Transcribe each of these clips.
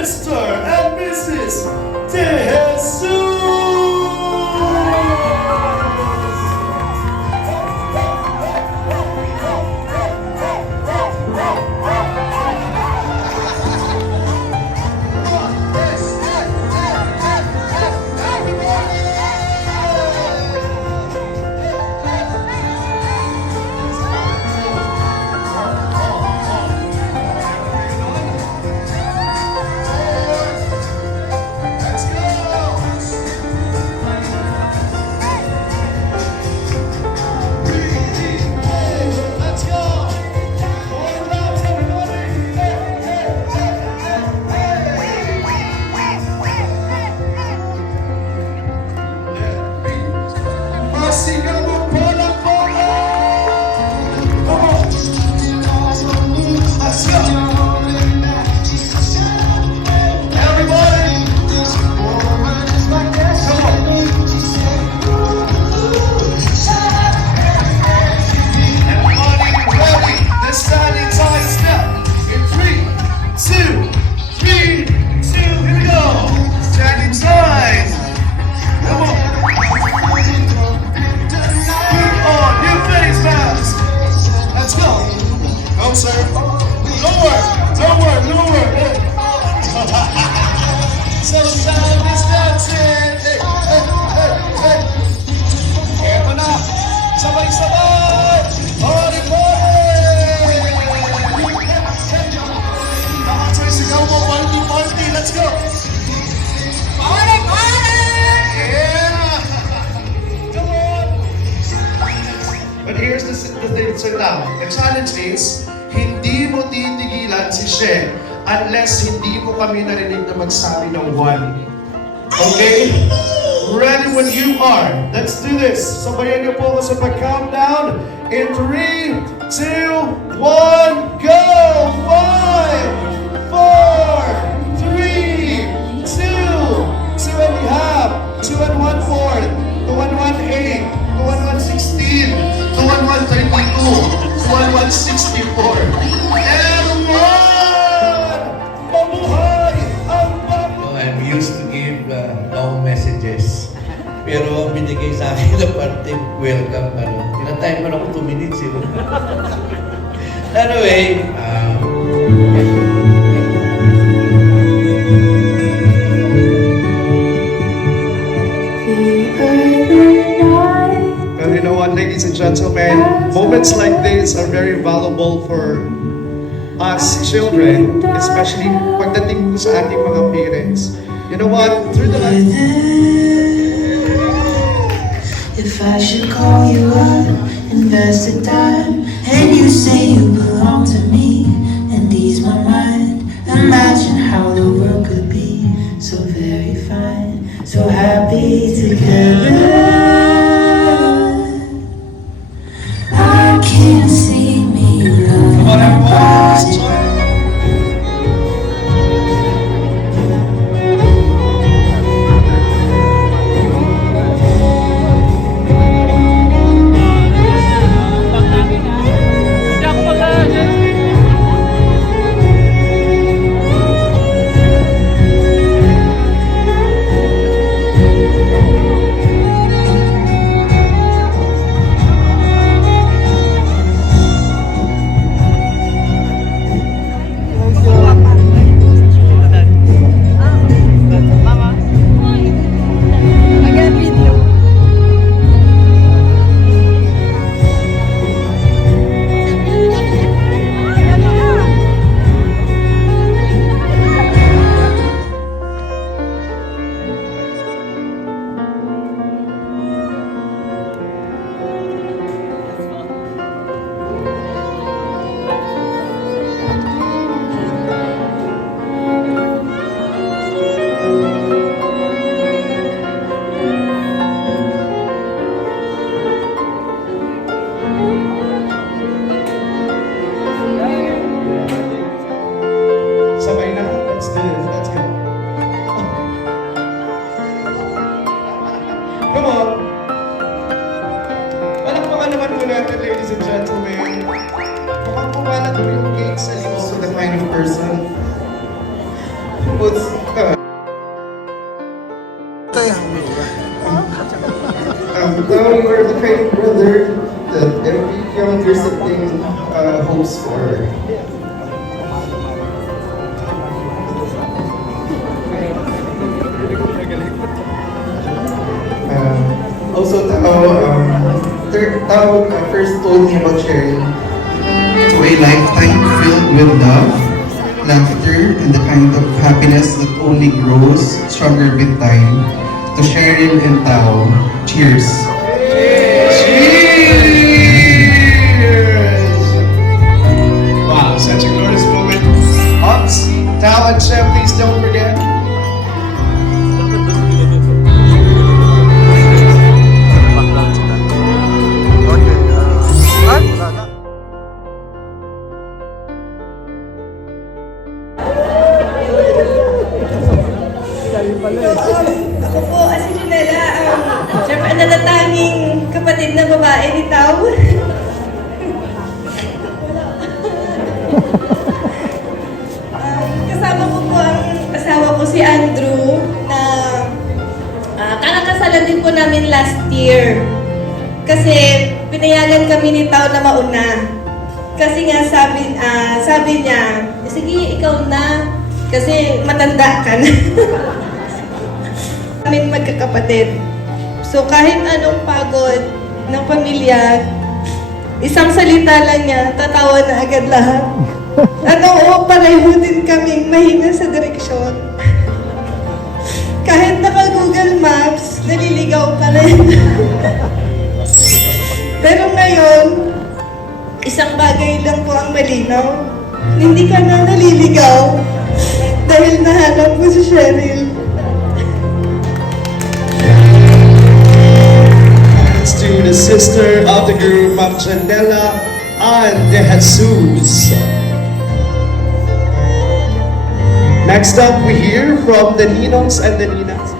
Mr. and Mrs. De Jesus! Let's go! Party, party! Yeah! Come on! But here's the thing now. The challenge is, hindi mo titigilan si She unless hindi mo kami narinig na magsabi ng one. Okay? Ready when you are. Let's do this. Sabayan niyo po ako sa pag-countdown. In 3, 2, 1, go! 5, 4, 3, 2, 2 and a half, 2 and 1/4, 2 and 1/8, 2 and 1/16, 2 and 1/32, 2 and 1/64, and 1! Mabuhay ang bago! I'm used to give long messages. Pero ang binigay sa akin na parte, welcome, tinatime man ako 2 minutes, Anyway, Well, you know what, ladies and gentlemen, moments like this are very valuable for us children, especially pagdating po sa ating mga parents. You know what, through the life... If I should call you up, invest the time, and you say you belong to me, and ease my mind, imagine how the world could be so very fine, so happy together. I can't see me loving nobody. Come on. Palakpakan naman po natin, ladies and gentlemen. Mukhang pumalat po yung cake sa lios of the kind of person. puts now you are the kind of brother that every younger sibling hopes for. Also, Tao first told me about sharing to a lifetime filled with love, laughter, and the kind of happiness that only grows stronger with time. To Cheryl and Tao, cheers! Cheers! Wow, such a glorious moment. Ops, Tao and Chef, please don't forget. Ako po, si Junella, syempre natatanging kapatid na babae ni Tao. Kasama ko po ang asawa ko si Andrew na kakakasalan din po namin last year. Kasi pinayagan kami ni Tao na mauna. Kasi nga sabi niya, sige ikaw na kasi matanda ka na. Kaming magkakapatid. So kahit anong pagod ng pamilya, isang salita lang niya, tatawa na agad lahat. At oo, pareho din kaming mahina sa direksyon. Kahit naka-Google Maps, naliligaw pa rin. Pero ngayon, isang bagay lang po ang malinaw. Hindi ka na naliligaw dahil nahanap mo si Cheryl. Thanks to the sister of the group, Ma'am Janela and De Jesus. Next up, we hear from the Ninongs and the Ninas.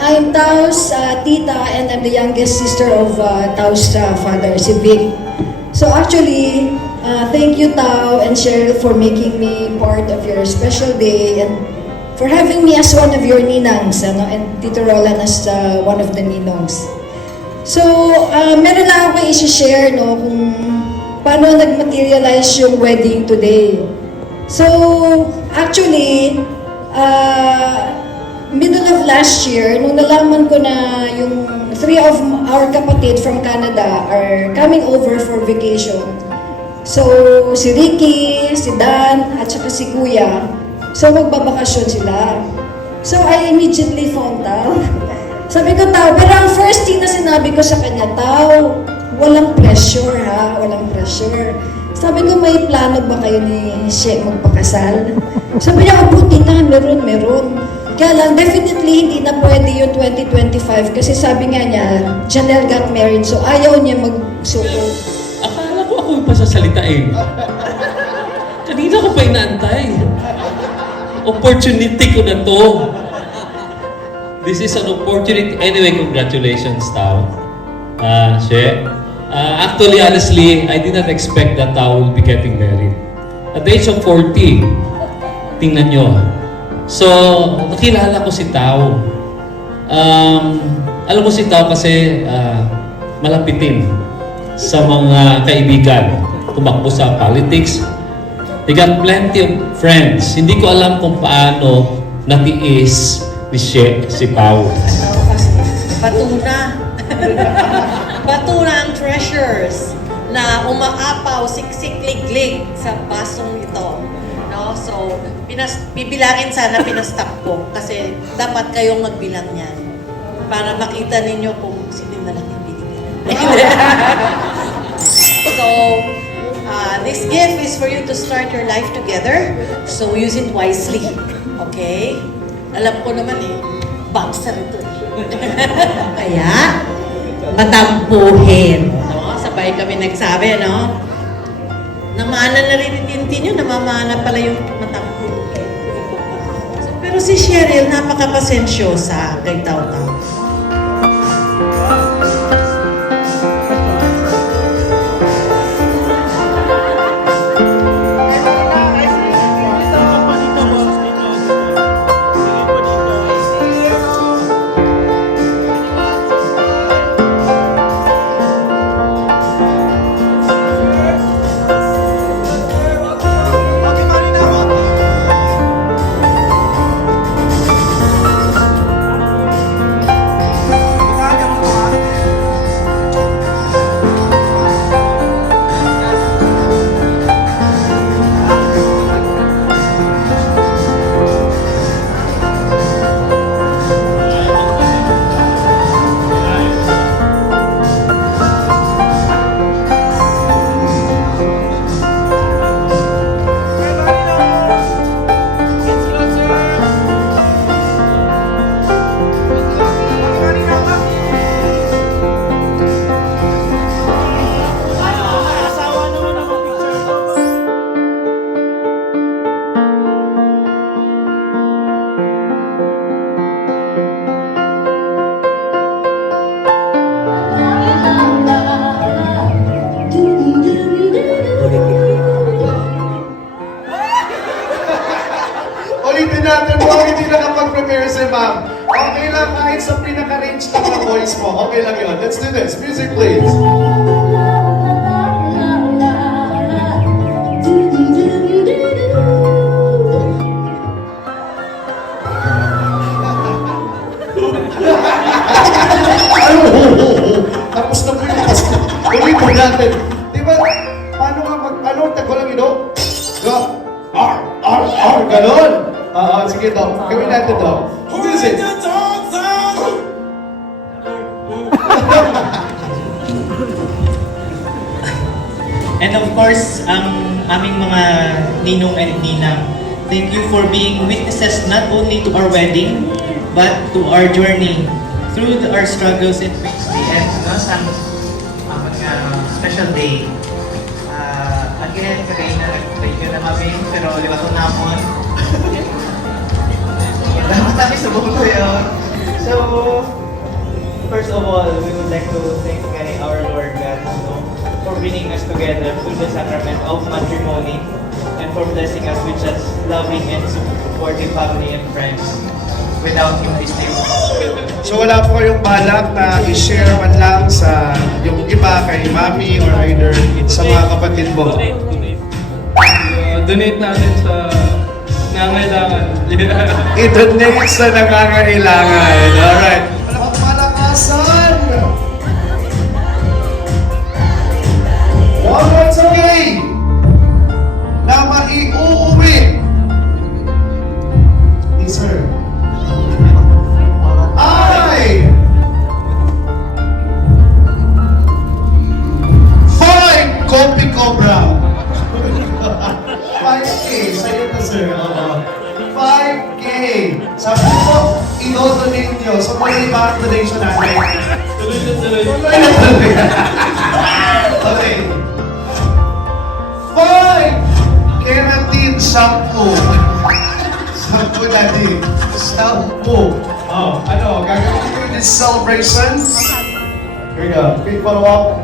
I'm Tao's tita and I'm the youngest sister of Tao's father, si Vic. So actually, thank you Tao and Cheryl for making me part of your special day and for having me as one of your ninangs and Tito Roland as one of the ninongs. So, meron lang ako i-share kung paano nag-materialize yung wedding today. So, actually, middle of last year, nung nalaman ko na yung 3 of our kapatid from Canada are coming over for vacation. So, si Ricky, si Dan, at saka si Kuya. So, magbabakasyon sila. So, I immediately phoned Tao. Sabi ko, Tao, pero ang first thing na sinabi ko sa kanya, Tao, walang pressure ha, walang pressure. Sabi ko, may plano ba kayo ni She magpakasal? Sabi niya, opo tita, meron. Kaya lang, definitely hindi na pwede yung 2025 kasi sabi nga niya, Janelle got married, so ayaw niya magsuko. Akala ko ako yung pasasalitain. Kanina ko pa inaantay. Opportunity ko na to. This is an opportunity. Anyway, congratulations, Tao. She. Actually, honestly, I did not expect that Tao will be getting married. At the age of 40, tingnan nyo. So, nakilala ko si Tao. Alam mo si Tao kasi malapitin sa mga kaibigan. Tumakbo sa politics. He got plenty of friends. Hindi ko alam kung paano natiis ni She, si Pao. Batuna. Batuna ang treasures na umaapaw, siksik-lig-lig sa basong ito. No? So, bibilangin sana pinastop ko kasi dapat kayong magbilang yan para makita ninyo kung sino yung malaking binigyan. So, this gift is for you to start your life together. So, use it wisely. Okay? Alam ko naman boxer ito. Kaya, matampuhin. No? Sabay kami nagsabi, no? Namana na rin itintin yun, namamana pala yung matampuhin. So, pero si Cheryl, napakapasensyosa kay Tao-Tao. Ulitin natin mo, hindi nakapag-prepare si ma'am. Okay lang, kahit sa pinaka-range lang ng voice mo. Okay lang yun. Let's do this. Music, please. Tapos na po yung pasto. Ulit po natin. Di ba, paano nga ano, tagulang ino? Go. R, ganon. Oo, sige daw. Gawin natin daw. Music. And of course, ang aming mga ninong and ninang, thank you for being witnesses not only to our wedding, but to our journey through our struggles and victory. And sa special day, again, kagay na nag-thank you na kami, pero liwat ko namon. Dapat kami sa buko yun. So, first of all, we would like to thank our Lord God, for bringing us together through the sacrament of matrimony and for blessing us with such loving and supportive family and friends. Without Him, this day. So wala po kayong balak na i-share man lang sa yung iba kay mami or either sa mga kapatid mo? Donate natin sa nangangailangan. I-donate sa nangangailangan. Alright. Palakasan! Alright, okay! Na maiuuwi. Yes, sir. Ay! 5 Kopi Cobra. 5K. Sa'yo na, sir. 5K. Sabi ko, i-donate nyo. So, may iba ang donation natin. Tuloy. Okay. 5! Keratin, 10. 10 natin. 10. Oh, ano, gagawin ko yung celebration? Here we go. Quick follow-up.